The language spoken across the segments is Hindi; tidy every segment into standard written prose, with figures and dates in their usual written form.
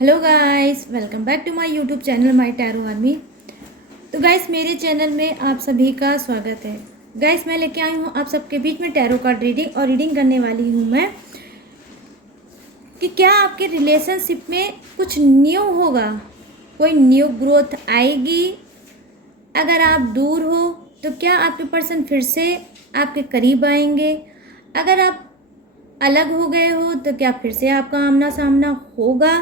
Hello guys, welcome back to my YouTube channel my tarot army. तो गाइस, मेरे चैनल में आप सभी का स्वागत है। गाइस, मैं लेके आई हूँ आप सबके बीच में टैरो कार्ड रीडिंग और रीडिंग करने वाली हूँ मैं कि क्या आपके रिलेशनशिप में कुछ न्यू होगा, कोई न्यू ग्रोथ आएगी। अगर आप दूर हो तो क्या आपके पर्सन फिर से आपके करीब आएंगे। अगर आप अलग हो गए हो तो क्या फिर से आपका आमना सामना होगा।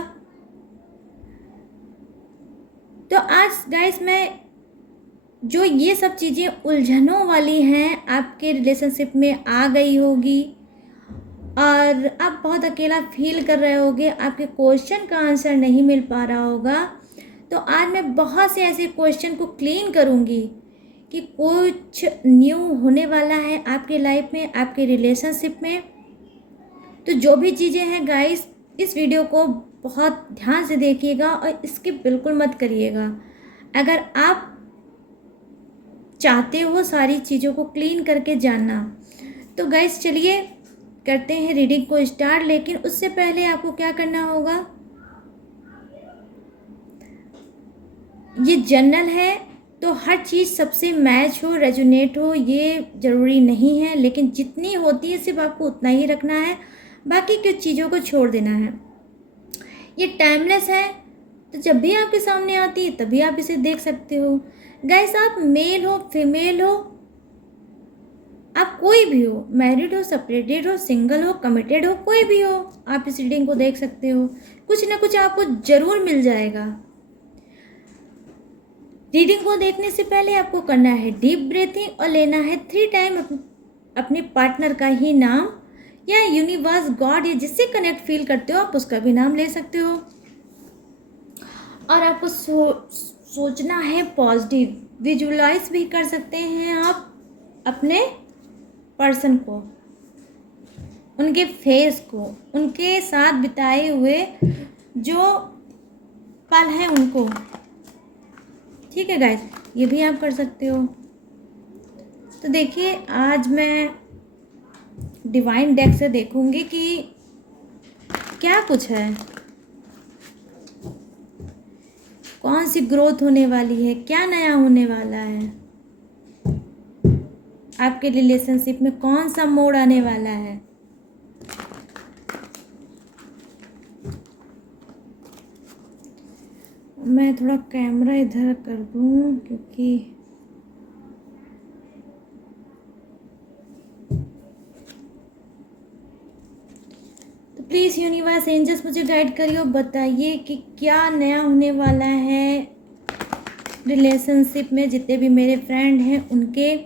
तो आज गाइस मैं जो ये सब चीज़ें उलझनों वाली हैं आपके रिलेशनशिप में आ गई होगी और आप बहुत अकेला फील कर रहे होगे, आपके क्वेश्चन का आंसर नहीं मिल पा रहा होगा, तो आज मैं बहुत से ऐसे क्वेश्चन को क्लीन करूँगी कि कुछ न्यू होने वाला है आपके लाइफ में, आपके रिलेशनशिप में। तो जो भी चीज़ें हैं गाइस, इस वीडियो को बहुत ध्यान से देखिएगा और स्किप बिल्कुल मत करिएगा। अगर आप चाहते हो सारी चीज़ों को क्लीन करके जानना, तो गाइस चलिए करते हैं रीडिंग को स्टार्ट। लेकिन उससे पहले आपको क्या करना होगा, ये जनरल है तो हर चीज़ सबसे मैच हो, रेजोनेट हो, ये ज़रूरी नहीं है। लेकिन जितनी होती है सिर्फ आपको उतना ही रखना है, बाकी कुछ चीज़ों को छोड़ देना है। ये टाइमलेस है, तो जब भी आपके सामने आती है तभी आप इसे देख सकते हो। गाइस, आप मेल हो, फीमेल हो, आप कोई भी हो, मैरिड हो, सेपरेटेड हो, सिंगल हो, कमिटेड हो, कोई भी हो, आप इस रीडिंग को देख सकते हो। कुछ ना कुछ आपको ज़रूर मिल जाएगा। रीडिंग को देखने से पहले आपको करना है डीप ब्रीथिंग और लेना है 3 टाइम अपने पार्टनर का ही नाम या यूनिवर्स, गॉड या जिससे कनेक्ट फील करते हो आप उसका भी नाम ले सकते हो। और आपको सोचना है पॉजिटिव, विजुअलाइज भी कर सकते हैं आप अपने पर्सन को, उनके फेस को, उनके साथ बिताए हुए जो पल हैं उनको। ठीक है गाइस, ये भी आप कर सकते हो। तो देखिए, आज मैं डिवाइन डेक से देखूंगी कि क्या कुछ है, कौन सी ग्रोथ होने वाली है, क्या नया होने वाला है, आपके रिलेशनशिप में कौन सा मोड़ आने वाला है। मैं थोड़ा कैमरा इधर कर दूं क्योंकि तो प्लीज़ यूनिवर्स, एंजल्स मुझे गाइड करिए और बताइए कि क्या नया होने वाला है रिलेशनशिप में। जितने भी मेरे फ्रेंड हैं उनके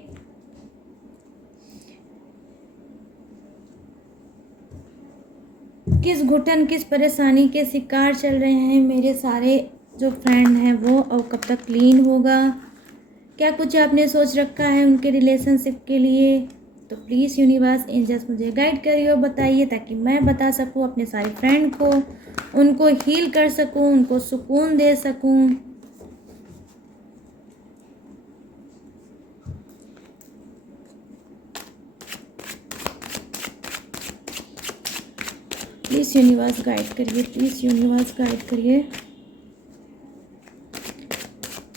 किस घुटन, किस परेशानी के शिकार चल रहे हैं मेरे सारे जो फ्रेंड हैं वो, और कब तक क्लीन होगा, क्या कुछ आपने सोच रखा है उनके रिलेशनशिप के लिए। तो प्लीज़ यूनिवर्स, एंजल्स मुझे गाइड करिए और बताइए ताकि मैं बता सकूं अपने सारे फ्रेंड को, उनको हील कर सकूं, उनको सुकून दे सकूं। प्लीज़ यूनिवर्स गाइड करिए, प्लीज़ यूनिवर्स गाइड करिए।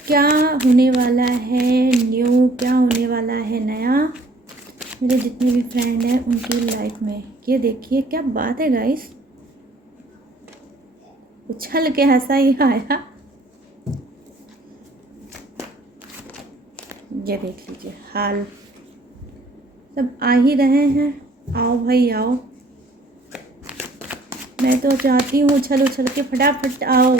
क्या होने वाला है न्यू, क्या होने वाला है नया मेरे जितने भी फ्रेंड हैं उनकी लाइफ में। ये देखिए क्या बात है गाइस, उछल के हंसा ही आया। ये देख लीजिए, हाल सब आ ही रहे हैं। आओ भाई आओ, मैं तो चाहती हूँ उछल उछल के फटाफट आओ।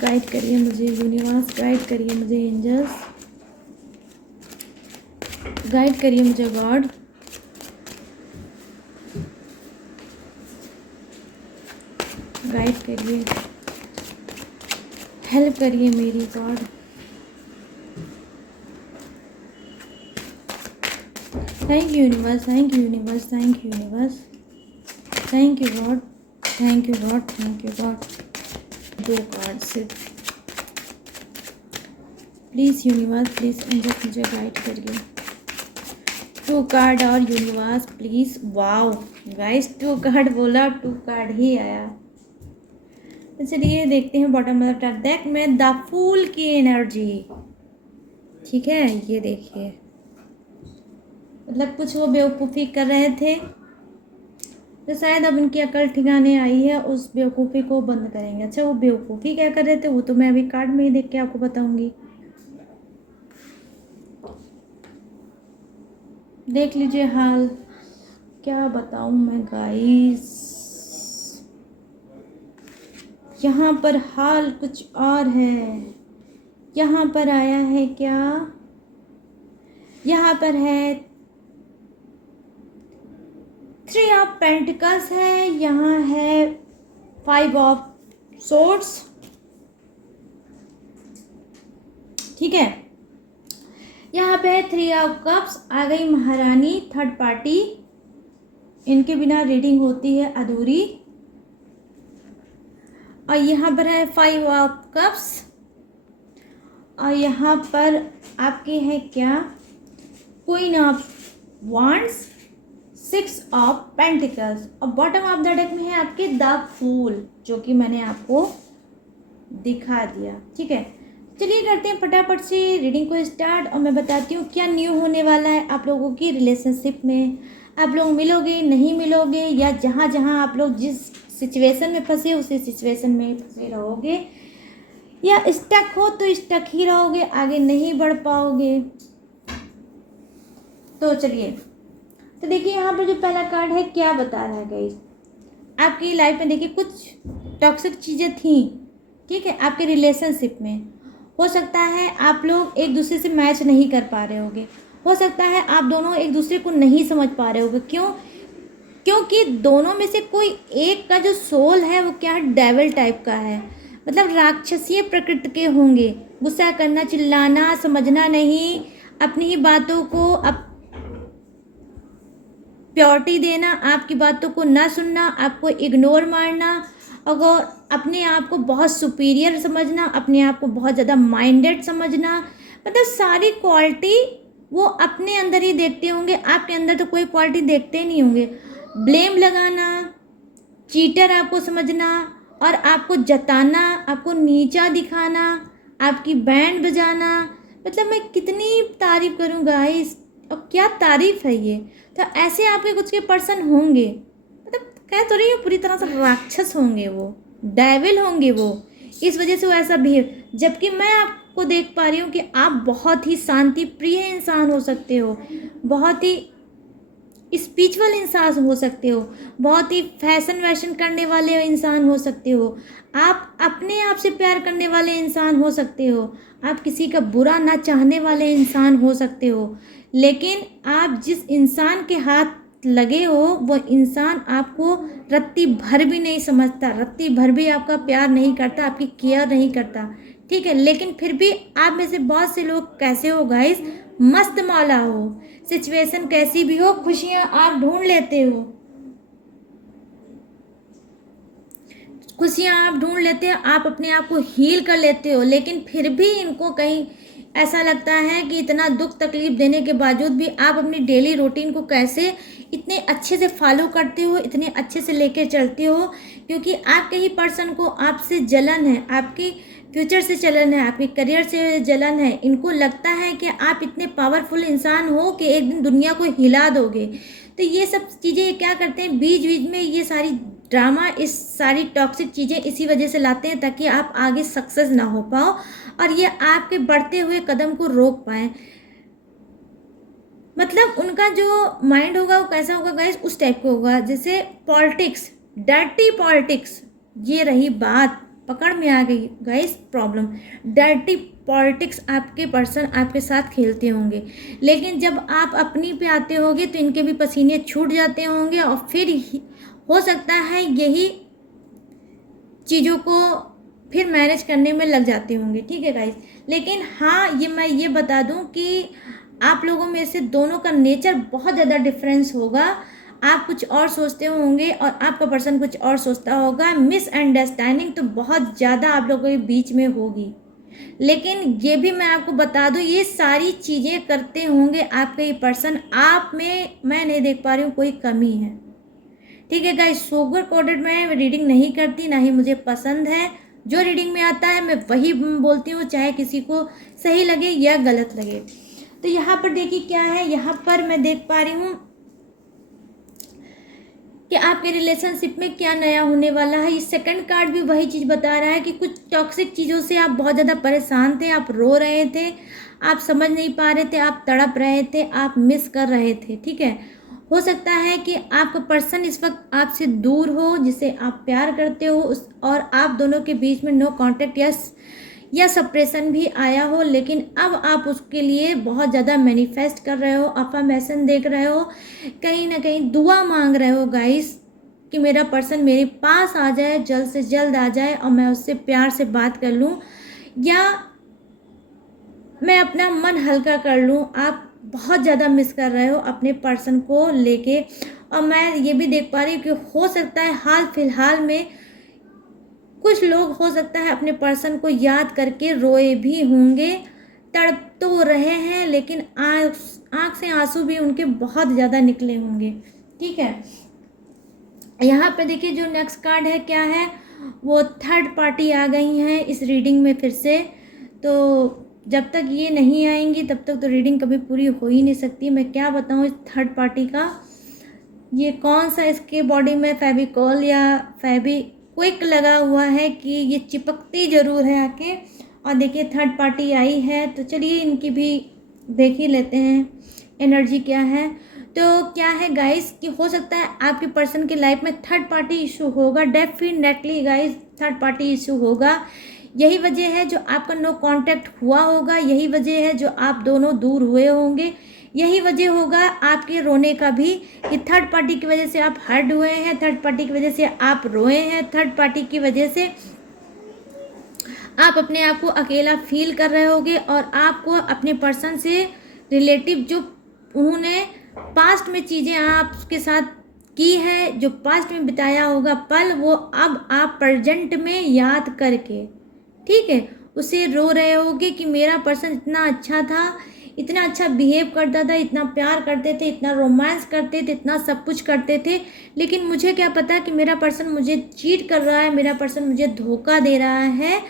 गाइड करिए मुझे यूनिवर्स, गाइड करिए मुझे एंजल्स, गाइड करिए मुझे गॉड। गाइड करिए, हेल्प करिए मेरी God. Thank you universe, thank you universe, thank you universe, thank you God, thank you God, thank you God. 2 card सिर्फ। प्लीज़ यूनिवर्स, प्लीज़ एंजल्स मुझे गाइड करिए। 2 कार्ड और universe please. Wow guys, 2 card बोला, 2 कार्ड ही आया। तो चलिए देखते हैं बॉटम ऑफ द डेक में द फूल की एनर्जी। ठीक है, ये देखिए, मतलब कुछ वो बेवकूफ़ी कर रहे थे तो शायद अब उनकी अकल ठिकाने आई है, उस बेवकूफ़ी को बंद करेंगे। अच्छा, वो बेवकूफ़ी क्या कर रहे थे वो तो मैं अभी कार्ड में ही देख के आपको बताऊंगी। देख लीजिए हाल, क्या बताऊं मैं गाइस, यहाँ पर हाल कुछ और है। यहाँ पर आया है क्या, यहाँ पर है 3 ऑफ पेंटिकल्स है, यहाँ है 5 ऑफ सोर्ड्स। ठीक है, यहाँ पे है 3 ऑफ कप्स, आ गई महारानी, थर्ड पार्टी, इनके बिना रीडिंग होती है अधूरी। और यहाँ पर है 5 ऑफ कप्स, और यहाँ पर आपके है क्या, queen of wands, 6 of pentacles, और बॉटम ऑफ द डेक में है आपके द फूल, जो कि मैंने आपको दिखा दिया। ठीक है, चलिए करते हैं फटाफट से रीडिंग को स्टार्ट, और मैं बताती हूँ क्या न्यू होने वाला है आप लोगों की रिलेशनशिप में। आप लोग मिलोगे, नहीं मिलोगे, या जहाँ जहाँ आप लोग जिस सिचुएशन में फंसे उसी सिचुएशन में फंसे रहोगे, या स्टक हो तो स्टक ही रहोगे, आगे नहीं बढ़ पाओगे। तो चलिए, तो देखिए यहाँ पर जो पहला कार्ड है क्या बता रहा है गाइस, आपकी लाइफ में देखिए कुछ टॉक्सिक चीज़ें थी। ठीक है, आपके रिलेशनशिप में हो सकता है आप लोग एक दूसरे से मैच नहीं कर पा रहे होगे, हो सकता है आप दोनों एक दूसरे को नहीं समझ पा रहे होगे। क्यों? क्योंकि दोनों में से कोई एक का जो सोल है वो क्या है, डेविल टाइप का है, मतलब राक्षसीय प्रकृति के होंगे। गुस्सा करना, चिल्लाना, समझना नहीं, अपनी ही बातों को प्योरिटी देना, आपकी बातों को ना सुनना, आपको इग्नोर मारना, अगर अपने आप को बहुत सुपीरियर समझना, अपने आप को बहुत ज़्यादा माइंडेड समझना, मतलब सारी क्वालिटी वो अपने अंदर ही देखते होंगे, आपके अंदर तो कोई क्वालिटी देखते ही नहीं होंगे। ब्लेम लगाना, चीटर आपको समझना, और आपको जताना, आपको नीचा दिखाना, आपकी बैंड बजाना, मतलब मैं कितनी तारीफ़ करूँ गाइस, और क्या तारीफ़ है ये। तो ऐसे आपके कुछ के पर्सन होंगे, मतलब कह तो रही हूँ पूरी तरह से राक्षस होंगे, वो डेविल होंगे, वो इस वजह से वो ऐसा बिहेव। जबकि मैं आपको देख पा रही हूँ कि आप बहुत ही शांति प्रिय इंसान हो सकते हो, बहुत ही स्पिरिचुअल इंसान हो सकते हो, बहुत ही फैशन वैशन करने वाले इंसान हो सकते हो, आप अपने आप से प्यार करने वाले इंसान हो सकते हो, आप किसी का बुरा ना चाहने वाले इंसान हो सकते हो। लेकिन आप जिस इंसान के हाथ लगे हो वो इंसान आपको रत्ती भर भी नहीं समझता, रत्ती भर भी आपका प्यार नहीं करता, आपकी केयर नहीं करता। ठीक है, लेकिन फिर भी आप में से बहुत से लोग कैसे हो गाइस, मस्त मौला हो, सिचुएशन कैसी भी हो खुशियां आप ढूंढ लेते हो, खुशियां आप ढूंढ लेते हो, आप अपने आप को हील कर लेते हो। लेकिन फिर भी इनको कहीं ऐसा लगता है कि इतना दुख तकलीफ देने के बावजूद भी आप अपनी डेली रूटीन को कैसे इतने अच्छे से फॉलो करते हो, इतने अच्छे से लेकर चलते हो, क्योंकि आपके ही पर्सन को आपसे जलन है, आपकी फ्यूचर से जलन है, आपके करियर से जलन है। इनको लगता है कि आप इतने पावरफुल इंसान हो कि एक दिन दुनिया को हिला दोगे। तो ये सब चीज़ें क्या करते हैं, बीच बीच में ये सारी ड्रामा, इस सारी टॉक्सिक चीज़ें इसी वजह से लाते हैं ताकि आप आगे सक्सेस ना हो पाओ और ये आपके बढ़ते हुए कदम को रोक पाएँ। मतलब उनका जो माइंड होगा वो कैसा होगा गाइस, उस टाइप का होगा जैसे पॉलिटिक्स, डर्टी पॉलिटिक्स। ये रही बात, पकड़ में आ गई गाइस प्रॉब्लम, डर्टी पॉलिटिक्स आपके पर्सन आपके साथ खेलते होंगे। लेकिन जब आप अपनी पे आते होंगे तो इनके भी पसीने छूट जाते होंगे और फिर हो सकता है यही चीज़ों को फिर मैनेज करने में लग जाते होंगे। ठीक है गाइस, लेकिन हाँ ये मैं ये बता दूं कि आप लोगों में से दोनों का नेचर बहुत ज़्यादा डिफरेंस होगा। आप कुछ और सोचते होंगे और आपका पर्सन कुछ और सोचता होगा। मिसअंडरस्टैंडिंग तो बहुत ज़्यादा आप लोगों के बीच में होगी। लेकिन ये भी मैं आपको बता दूं, ये सारी चीज़ें करते होंगे आपके ये पर्सन, आप में मैं नहीं देख पा रही हूँ कोई कमी है। ठीक है गाइस, सुगर कोटेड मैं रीडिंग नहीं करती, ना ही मुझे पसंद है। जो रीडिंग में आता है मैं वही बोलती हूँ, चाहे किसी को सही लगे या गलत लगे। तो यहाँ पर देखिए क्या है, यहाँ पर मैं देख पा रही हूँ कि आपके रिलेशनशिप में क्या नया होने वाला है। ये सेकंड कार्ड भी वही चीज़ बता रहा है कि कुछ टॉक्सिक चीज़ों से आप बहुत ज़्यादा परेशान थे, आप रो रहे थे, आप समझ नहीं पा रहे थे, आप तड़प रहे थे, आप मिस कर रहे थे। ठीक है, हो सकता है कि आपका पर्सन इस वक्त आपसे दूर हो, जिसे आप प्यार करते हो, उस और आप दोनों के बीच में नो कांटेक्ट या सप्रेशन भी आया हो, लेकिन अब आप उसके लिए बहुत ज़्यादा मैनिफेस्ट कर रहे हो, अफर्मेशन देख रहे हो, कहीं ना कहीं दुआ मांग रहे हो गाइस कि मेरा पर्सन मेरे पास आ जाए, जल्द से जल्द आ जाए और मैं उससे प्यार से बात कर लूँ, या मैं अपना मन हल्का कर लूँ। आप बहुत ज़्यादा मिस कर रहे हो अपने पर्सन को लेके। और मैं ये भी देख पा रही हूँ कि हो सकता है हाल फिलहाल में कुछ लोग हो सकता है अपने पर्सन को याद करके रोए भी होंगे, तड़प तो रहे हैं, लेकिन आँख से आंसू भी उनके बहुत ज़्यादा निकले होंगे। ठीक है, यहाँ पे देखिए जो नेक्स्ट कार्ड है क्या है, वो थर्ड पार्टी आ गई हैं इस रीडिंग में फिर से। तो जब तक ये नहीं आएंगी तब तक तो रीडिंग कभी पूरी हो ही नहीं सकती। मैं क्या बताऊँ इस थर्ड पार्टी का, ये कौन सा इसके बॉडी में फेविकॉल या फेविक्विक लगा हुआ है कि ये चिपकती ज़रूर है आके। और देखिए थर्ड पार्टी आई है, तो चलिए इनकी भी देख ही लेते हैं एनर्जी क्या है। तो क्या है गाइस कि हो सकता है आपके पर्सन की लाइफ में थर्ड पार्टी इशू होगा, definitely guys third party issue होगा। यही वजह है जो आपका नो कांटेक्ट हुआ होगा, यही वजह है जो आप दोनों दूर हुए होंगे, यही वजह होगा आपके रोने का भी कि थर्ड पार्टी की वजह से आप हर्ट हुए हैं, थर्ड पार्टी की वजह से आप रोए हैं, थर्ड पार्टी की वजह से आप अपने आप को अकेला फील कर रहे होगे, और आपको अपने पर्सन से रिलेटिव जो उन्होंने पास्ट में चीज़ें आपके साथ की है, जो पास्ट में बिताया होगा पल, वो अब आप प्रेजेंट में याद करके, ठीक है, उसे रो रहे होगे कि मेरा पर्सन इतना अच्छा था, इतना अच्छा बिहेव करता था, इतना प्यार करते थे, इतना रोमांस करते थे, इतना सब कुछ करते थे, लेकिन मुझे क्या पता कि मेरा पर्सन मुझे चीट कर रहा है, मेरा पर्सन मुझे धोखा दे रहा है।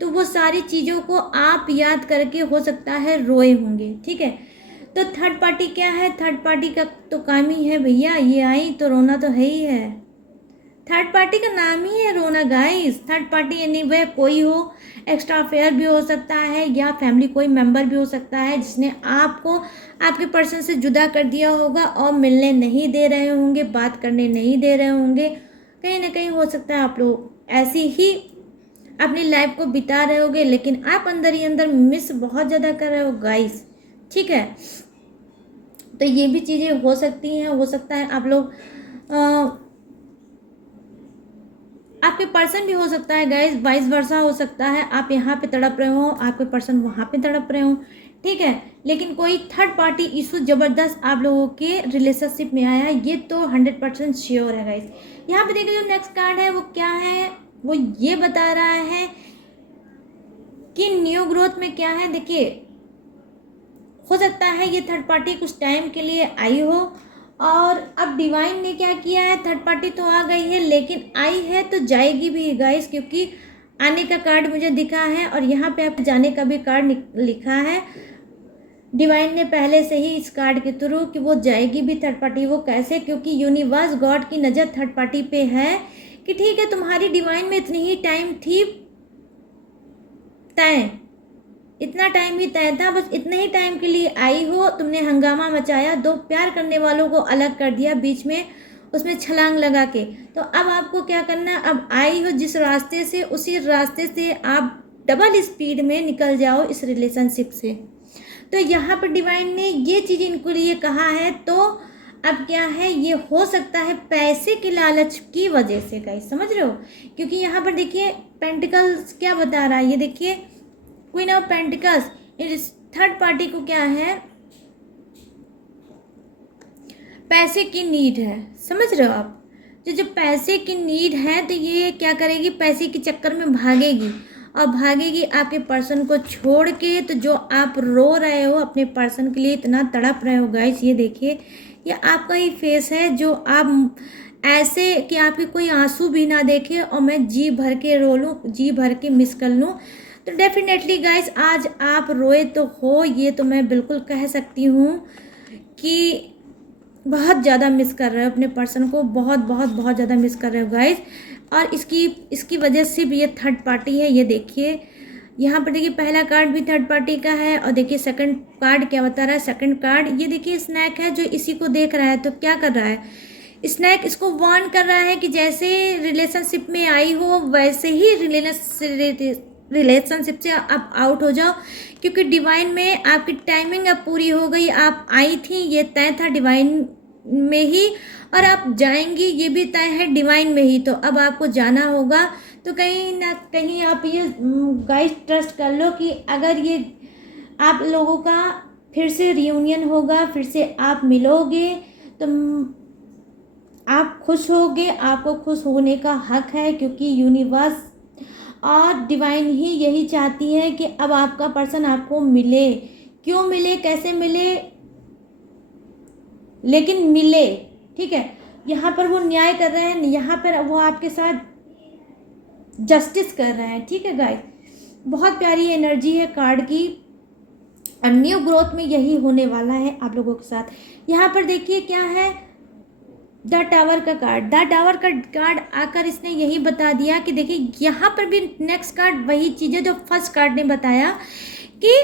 तो वो सारी चीज़ों को आप याद करके हो सकता है रोए होंगे। ठीक है, तो थर्ड पार्टी क्या है, थर्ड पार्टी का तो काम ही है भैया, ये आई तो रोना तो है ही है। थर्ड पार्टी का नाम ही है रोना गाइस। थर्ड पार्टी यानी वह कोई हो, एक्स्ट्रा अफेयर भी हो सकता है, या फैमिली कोई मेंबर भी हो सकता है जिसने आपको आपके पर्सन से जुदा कर दिया होगा और मिलने नहीं दे रहे होंगे, बात करने नहीं दे रहे होंगे। कहीं ना कहीं हो सकता है आप लोग ऐसी ही अपनी लाइफ को बिता रहे होगे, लेकिन आप अंदर ही अंदर मिस बहुत ज़्यादा कर रहे हो गाइस। ठीक है, तो ये भी चीज़ें हो सकती हैं। हो सकता है आप लोग आपके पर्सन भी हो सकता है गाइस, वाइस वर्सा हो सकता है, आप यहाँ पे तड़प रहे हो, आपके पर्सन वहाँ पे तड़प रहे हो। ठीक है, लेकिन कोई थर्ड पार्टी इशू ज़बरदस्त आप लोगों के रिलेशनशिप में आया है, ये तो 100% श्योर है गाइस। यहाँ पे देखिए जो नेक्स्ट कार्ड है वो क्या है, वो ये बता रहा है कि न्यू ग्रोथ में क्या है। देखिए हो सकता है ये थर्ड पार्टी कुछ टाइम के लिए आई हो, और अब डिवाइन ने क्या किया है, थर्ड पार्टी तो आ गई है, लेकिन आई है तो जाएगी भी गाइस, क्योंकि आने का कार्ड मुझे दिखा है और यहाँ पे आप जाने का भी कार्ड लिखा है। डिवाइन ने पहले से ही इस कार्ड के थ्रू कि वो जाएगी भी थर्ड पार्टी। वो कैसे, क्योंकि यूनिवर्स गॉड की नज़र थर्ड पार्टी पे है कि ठीक है तुम्हारी डिवाइन में इतनी ही टाइम थी तय, इतना टाइम ही तय था, बस इतने ही टाइम के लिए आई हो, तुमने हंगामा मचाया, दो प्यार करने वालों को अलग कर दिया बीच में, उसमें छलांग लगा के। तो अब आपको क्या करना, अब आई हो जिस रास्ते से, उसी रास्ते से आप डबल स्पीड में निकल जाओ इस रिलेशनशिप से। तो यहाँ पर डिवाइन ने ये चीज़ इनको लिए कहा है। तो अब क्या है, ये हो सकता है पैसे के लालच की वजह से गाइस, समझ रहे हो, क्योंकि यहाँ पर देखिए पेंटिकल्स क्या बता रहा है, ये देखिए क्वीन ऑफ पेंटिकल्स, इस थर्ड पार्टी को क्या है, पैसे की नीड है, समझ रहे हो आप, जो पैसे की नीड है, तो ये क्या करेगी, पैसे के चक्कर में भागेगी। और भागेगी आपके पर्सन को छोड़ के। तो जो आप रो रहे हो अपने पर्सन के लिए, इतना तड़प रहे हो गाइस, ये देखिए, ये आपका ही फेस है जो आप ऐसे कि आपके कोई आंसू भी ना देखे और मैं जी भर के रो लूँ, जी भर के मिस कर लूँ। तो डेफिनेटली गाइस आज आप रोए तो हो, ये तो मैं बिल्कुल कह सकती हूँ कि बहुत ज़्यादा मिस कर रहे हो अपने पर्सन को, बहुत बहुत बहुत ज़्यादा मिस कर रहे हो गाइस। और इसकी वजह से भी ये थर्ड पार्टी है। ये देखिए यहाँ पर, देखिए पहला कार्ड भी थर्ड पार्टी का है और देखिए सेकंड कार्ड क्या बता रहा है। सेकंड कार्ड ये देखिए स्नैक है जो इसी को देख रहा है। तो क्या कर रहा है स्नैक, इसको वार्न कर रहा है कि जैसे रिलेशनशिप में आई हो वैसे ही रिलेशनशिप से आप आउट हो जाओ, क्योंकि डिवाइन में आपकी टाइमिंग अब पूरी हो गई। आप आई थी ये तय था डिवाइन में ही, और आप जाएंगी ये भी तय है डिवाइन में ही। तो अब आपको जाना होगा। तो कहीं ना कहीं आप ये गाइस ट्रस्ट कर लो कि अगर ये आप लोगों का फिर से रियूनियन होगा, फिर से आप मिलोगे, तो आप खुश होगे। आपको खुश होने का हक है, क्योंकि यूनिवर्स और डिवाइन ही यही चाहती है कि अब आपका पर्सन आपको मिले। क्यों मिले, कैसे मिले, लेकिन मिले, ठीक है। यहाँ पर वो न्याय कर रहे हैं, यहाँ पर वो आपके साथ जस्टिस कर रहे हैं, ठीक है गाइस। बहुत प्यारी एनर्जी है कार्ड की, और न्यू ग्रोथ में यही होने वाला है आप लोगों के साथ। यहाँ पर देखिए क्या है, द टावर का कार्ड। द टावर का कार्ड आकर इसने यही बता दिया कि देखिए यहाँ पर भी नेक्स्ट कार्ड वही चीज़ है जो फर्स्ट कार्ड ने बताया कि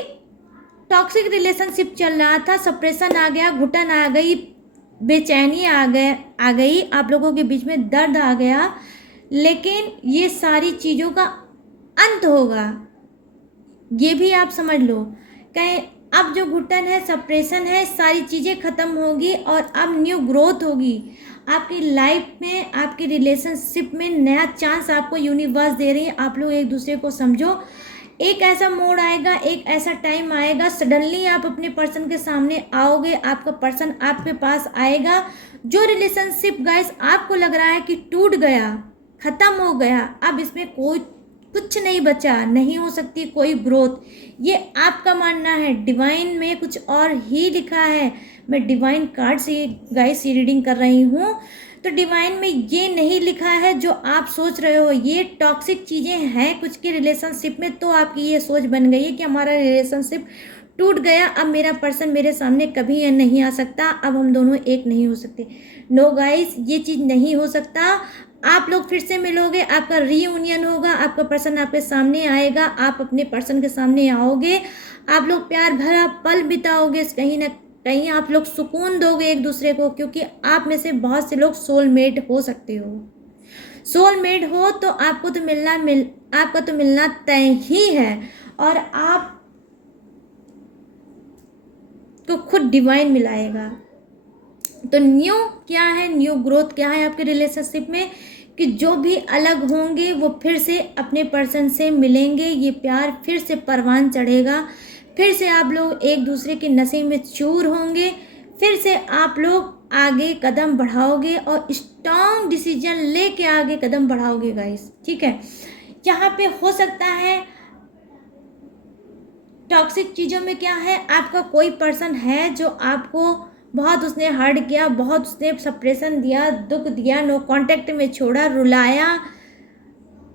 टॉक्सिक रिलेशनशिप चल रहा था, सप्रेशन आ गया, घुटन आ गई, बेचैनी आ गई, आप लोगों के बीच में दर्द आ गया, लेकिन ये सारी चीज़ों का अंत होगा, ये भी आप समझ लो। कहीं अब जो घुटन है, सप्रेशन है, सारी चीज़ें ख़त्म होगी और अब न्यू ग्रोथ होगी आपकी लाइफ में, आपकी रिलेशनशिप में नया चांस आपको यूनिवर्स दे रही है। आप लोग एक दूसरे को समझो। एक ऐसा मोड़ आएगा, एक ऐसा टाइम आएगा, सडनली आप अपने पर्सन के सामने आओगे, आपका पर्सन आपके पास आएगा। जो रिलेशनशिप गाइस आपको लग रहा है कि टूट गया, ख़त्म हो गया, अब इसमें कोई कुछ नहीं बचा, नहीं हो सकती कोई ग्रोथ, ये आपका मानना है। डिवाइन में कुछ और ही लिखा है। मैं डिवाइन कार्ड से गाइस ये रीडिंग कर रही हूँ, तो डिवाइन में ये नहीं लिखा है जो आप सोच रहे हो। ये टॉक्सिक चीज़ें हैं कुछ के रिलेशनशिप में, तो आपकी ये सोच बन गई है कि हमारा रिलेशनशिप टूट गया, अब मेरा पर्सन मेरे सामने कभी नहीं आ सकता, अब हम दोनों एक नहीं हो सकते। नो गाइस, ये चीज़ नहीं हो सकता। आप लोग फिर से मिलोगे, आपका रीयूनियन होगा, आपका पर्सन आपके सामने आएगा, आप अपने पर्सन के सामने आओगे, आप लोग प्यार भरा पल बिताओगे, कहीं ना कहीं आप लोग सुकून दोगे एक दूसरे को, क्योंकि आप में से बहुत से लोग सोलमेट हो सकते हो। सोलमेट हो तो आपको तो आपका तो मिलना तय ही है, और आप तो खुद डिवाइन मिलाएगा। तो न्यू क्या है, न्यू ग्रोथ क्या है आपके रिलेशनशिप में, कि जो भी अलग होंगे वो फिर से अपने पर्सन से मिलेंगे, ये प्यार फिर से परवान चढ़ेगा, फिर से आप लोग एक दूसरे के नशे में चूर होंगे, फिर से आप लोग आगे कदम बढ़ाओगे और स्ट्रॉन्ग डिसीजन लेके आगे कदम बढ़ाओगे गाइस, ठीक है। यहाँ पे हो सकता है टॉक्सिक चीज़ों में क्या है, आपका कोई पर्सन है जो आपको बहुत उसने हर्ट किया, बहुत उसने सप्रेशन दिया, दुख दिया, नो कांटेक्ट में छोड़ा, रुलाया,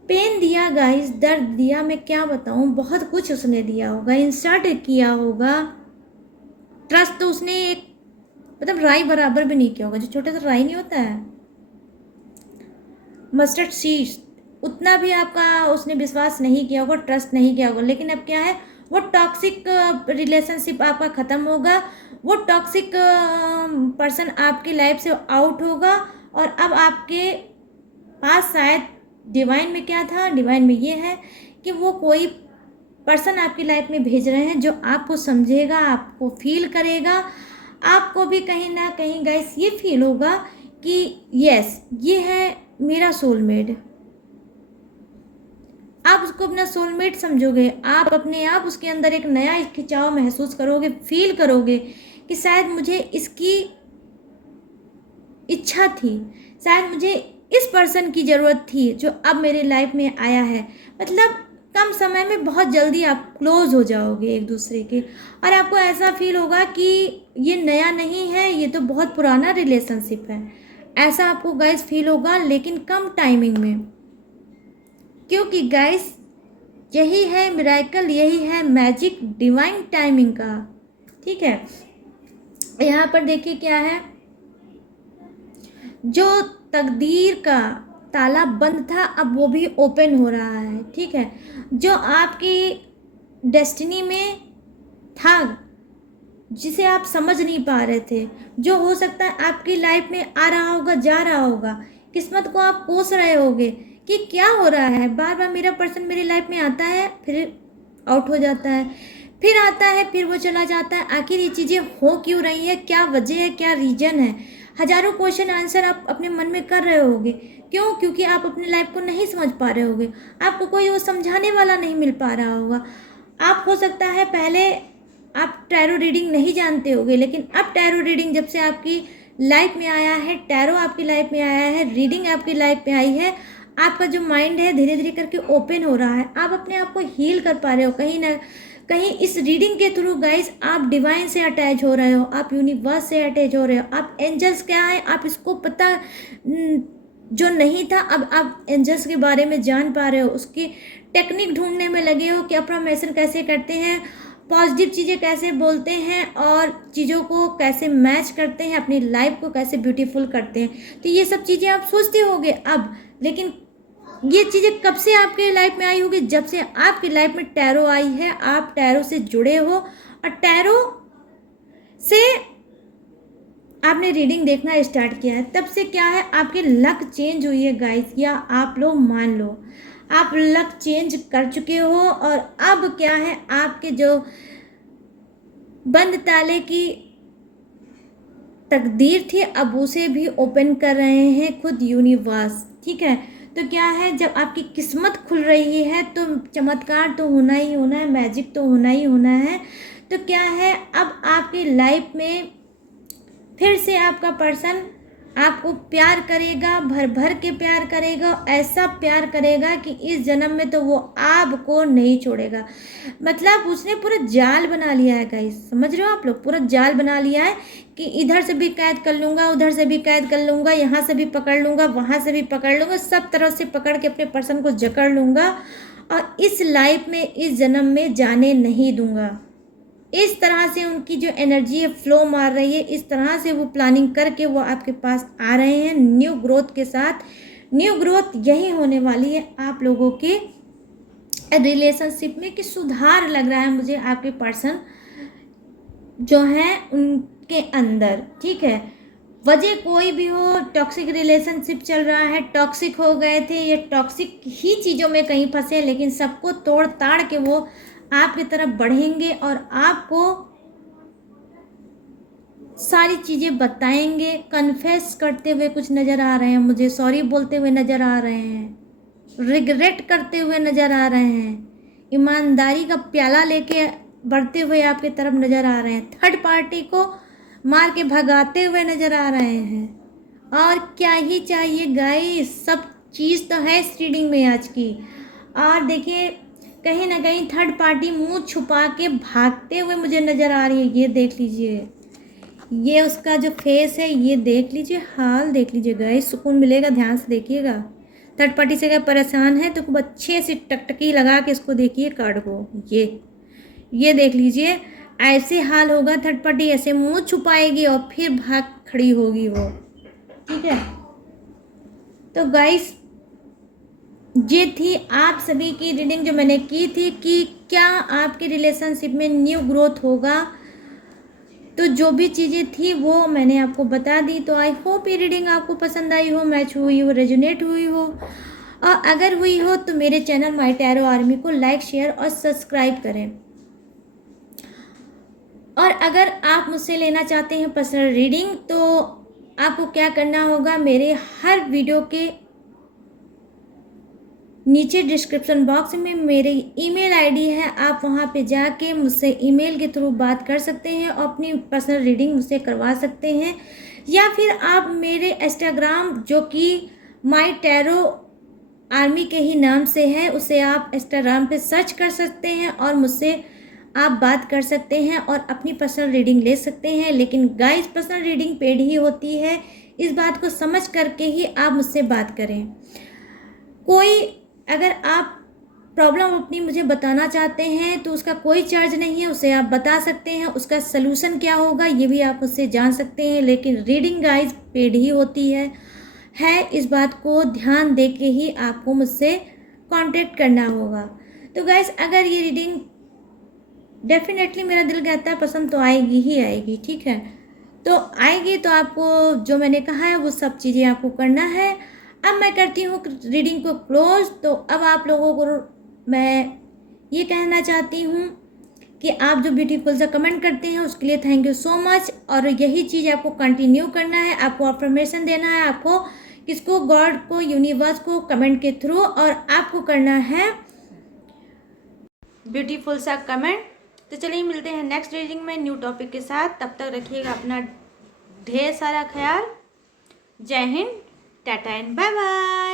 पेन दिया गाइस, दर्द दिया, मैं क्या बताऊं, बहुत कुछ उसने दिया होगा, इंसल्ट किया होगा, ट्रस्ट तो उसने एक मतलब राई बराबर भी नहीं किया होगा, जो छोटा सा राई नहीं होता है मस्टर्ड सीड्स, उतना भी आपका उसने विश्वास नहीं किया होगा, ट्रस्ट नहीं किया होगा। लेकिन अब क्या है, वो टॉक्सिक रिलेशनशिप आपका ख़त्म होगा, वो टॉक्सिक पर्सन आपकी लाइफ से आउट होगा, और अब आपके पास शायद डिवाइन में क्या था, डिवाइन में ये है कि वो कोई पर्सन आपकी लाइफ में भेज रहे हैं जो आपको समझेगा, आपको फील करेगा, आपको भी कहीं ना कहीं गाइस ये फील होगा कि यस ये है मेरा सोलमेट। आप उसको अपना सोलमेट समझोगे, आप अपने आप उसके अंदर एक नया खिंचाव महसूस करोगे, फील करोगे कि शायद मुझे इसकी इच्छा थी, शायद मुझे इस पर्सन की ज़रूरत थी जो अब मेरे लाइफ में आया है। मतलब कम समय में बहुत जल्दी आप क्लोज हो जाओगे एक दूसरे के, और आपको ऐसा फील होगा कि ये नया नहीं है, ये तो बहुत पुराना रिलेशनशिप है। ऐसा आपको गाइस फील होगा, लेकिन कम टाइमिंग में, क्योंकि गाइस यही है मिरेकल, यही है मैजिक डिवाइन टाइमिंग का। ठीक है, यहाँ पर देखिए क्या है, जो तकदीर का ताला बंद था अब वो भी ओपन हो रहा है। ठीक है, जो आपकी डेस्टिनी में था, जिसे आप समझ नहीं पा रहे थे, जो हो सकता है आपकी लाइफ में आ रहा होगा, जा रहा होगा, किस्मत को आप कोस रहे होगे कि क्या हो रहा है, बार बार मेरा पर्सन मेरी लाइफ में आता है, फिर आउट हो जाता है, फिर आता है, फिर वो चला जाता है, आखिर ये चीज़ें हो क्यों रही है, क्या वजह है, क्या रीज़न है। हजारों क्वेश्चन आंसर आप अपने मन में कर रहे होगे। क्यों? क्योंकि आप अपनी लाइफ को नहीं समझ पा रहे होगे, आपको कोई वो समझाने वाला नहीं मिल पा रहा होगा। आप हो सकता है पहले आप टैरो रीडिंग नहीं जानते होगे, लेकिन अब टैरो रीडिंग जब से आपकी लाइफ में आया है, टैरो आपकी लाइफ में आया है, रीडिंग आपकी लाइफ में आई है, आपका जो माइंड है धीरे धीरे करके ओपन हो रहा है, आप अपने आप को हील कर पा रहे हो। कहीं ना कहीं इस रीडिंग के थ्रू गाइस आप डिवाइन से अटैच हो रहे हो, आप यूनिवर्स से अटैच हो रहे हो, आप एंजल्स क्या है आप इसको पता जो नहीं था, अब आप एंजल्स के बारे में जान पा रहे हो, उसकी टेक्निक ढूंढने में लगे हो कि अफर्मेशन कैसे करते हैं, पॉजिटिव चीज़ें कैसे बोलते हैं, और चीज़ों को कैसे मैच करते हैं, अपनी लाइफ को कैसे ब्यूटीफुल करते हैं। तो ये सब चीज़ें आप सोचते होगे अब, लेकिन ये चीज़ें कब से आपके लाइफ में आई होगी? जब से आपकी लाइफ में टैरो आई है, आप टैरो से जुड़े हो, और टैरो से आपने रीडिंग देखना स्टार्ट किया है, तब से क्या है आपकी लक चेंज हुई है गाइस, या आप लोग मान लो आप लक चेंज कर चुके हो, और अब क्या है आपके जो बंद ताले की तकदीर थी अब उसे भी ओपन कर रहे हैं खुद यूनिवर्स। ठीक है, तो क्या है जब आपकी किस्मत खुल रही है तो चमत्कार तो होना ही होना है, मैजिक तो होना ही होना है। तो क्या है अब आपकी लाइफ में फिर से आपका पर्सन आपको प्यार करेगा, भर भर के प्यार करेगा, ऐसा प्यार करेगा कि इस जन्म में तो वो आपको नहीं छोड़ेगा। मतलब उसने पूरा जाल बना लिया है गाइस, समझ रहे हो आप लोग, पूरा जाल बना लिया है कि इधर से भी कैद कर लूँगा, उधर से भी कैद कर लूँगा, यहाँ से भी पकड़ लूँगा, वहाँ से भी पकड़ लूँगा, सब तरह से पकड़ के अपने पर्सन को जकड़ लूँगा, और इस लाइफ में इस जन्म में जाने नहीं दूँगा। इस तरह से उनकी जो एनर्जी है फ्लो मार रही है, इस तरह से वो प्लानिंग करके वो आपके पास आ रहे हैं न्यू ग्रोथ के साथ। न्यू ग्रोथ यही होने वाली है आप लोगों के रिलेशनशिप में, कि सुधार लग रहा है मुझे आपके पर्सन जो है उनके अंदर। ठीक है, वजह कोई भी हो, टॉक्सिक रिलेशनशिप चल रहा है, टॉक्सिक हो गए थे, ये टॉक्सिक ही चीज़ों में कहीं फंसे, लेकिन सबको तोड़ ताड़ के वो आपकी तरफ बढ़ेंगे और आपको सारी चीज़ें बताएंगे। कन्फेस करते हुए कुछ नज़र आ रहे हैं मुझे, सॉरी बोलते हुए नज़र आ रहे हैं, रिग्रेट करते हुए नज़र आ रहे हैं, ईमानदारी का प्याला लेके बढ़ते हुए आपकी तरफ नज़र आ रहे हैं, थर्ड पार्टी को मार के भगाते हुए नज़र आ रहे हैं। और क्या ही चाहिए गाइस, सब चीज़ तो है इस रीडिंग में आज की। और देखिए कहीं ना कहीं थर्ड पार्टी मुंह छुपा के भागते हुए मुझे नज़र आ रही है। ये देख लीजिए, ये उसका जो फेस है, ये देख लीजिए, हाल देख लीजिए गाइस, सुकून मिलेगा, ध्यान से देखिएगा। थर्ड पार्टी से अगर परेशान है तो खूब अच्छे से टकटकी लगा के इसको देखिए कार्ड को, ये देख लीजिए, ऐसे हाल होगा, थर्ड पार्टी ऐसे मुंह छुपाएगी और फिर भाग खड़ी होगी वो। ठीक है, तो गाइस ये थी आप सभी की रीडिंग जो मैंने की थी कि क्या आपके रिलेशनशिप में न्यू ग्रोथ होगा। तो जो भी चीज़ें थी वो मैंने आपको बता दी। तो आई होप ये रीडिंग आपको पसंद आई हो, मैच हुई हो, रेजोनेट हुई हो, और अगर हुई हो तो मेरे चैनल माय टैरो आर्मी को लाइक, शेयर और सब्सक्राइब करें। और अगर आप मुझसे लेना चाहते हैं पर्सनल रीडिंग तो आपको क्या करना होगा, मेरे हर वीडियो के नीचे डिस्क्रिप्शन बॉक्स में मेरी ईमेल आईडी है, आप वहां पे जाके मुझसे ईमेल के थ्रू बात कर सकते हैं और अपनी पर्सनल रीडिंग मुझसे करवा सकते हैं। या फिर आप मेरे इंस्टाग्राम जो कि माय टैरो आर्मी के ही नाम से है, उसे आप इंस्टाग्राम पे सर्च कर सकते हैं और मुझसे आप बात कर सकते हैं और अपनी पर्सनल रीडिंग ले सकते हैं। लेकिन गाइस, पर्सनल रीडिंग पेड ही होती है, इस बात को समझ करके ही आप मुझसे बात करें। कोई अगर आप प्रॉब्लम अपनी मुझे बताना चाहते हैं तो उसका कोई चार्ज नहीं है, उसे आप बता सकते हैं, उसका सलूशन क्या होगा ये भी आप मुझसे जान सकते हैं। लेकिन रीडिंग गाइस पेड ही होती है, इस बात को ध्यान दे के ही आपको मुझसे कांटेक्ट करना होगा। तो गाइस, अगर ये रीडिंग डेफिनेटली मेरा दिल कहता है पसंद तो आएगी ही आएगी, ठीक है। तो आएगी तो आपको जो मैंने कहा है वो सब चीज़ें आपको करना है। अब मैं करती हूँ रीडिंग को क्लोज। तो अब आप लोगों को मैं ये कहना चाहती हूँ कि आप जो ब्यूटीफुल सा कमेंट करते हैं उसके लिए थैंक यू सो मच। और यही चीज़ आपको कंटिन्यू करना है, आपको अफर्मेशन देना है, आपको किसको, गॉड को, यूनिवर्स को, कमेंट के थ्रू। और आपको करना है ब्यूटीफुल सा कमेंट। तो चलिए मिलते हैं नेक्स्ट रीडिंग में न्यू टॉपिक के साथ। तब तक रखिएगा अपना ढेर सारा ख्याल। जय Hind, tata and bye bye.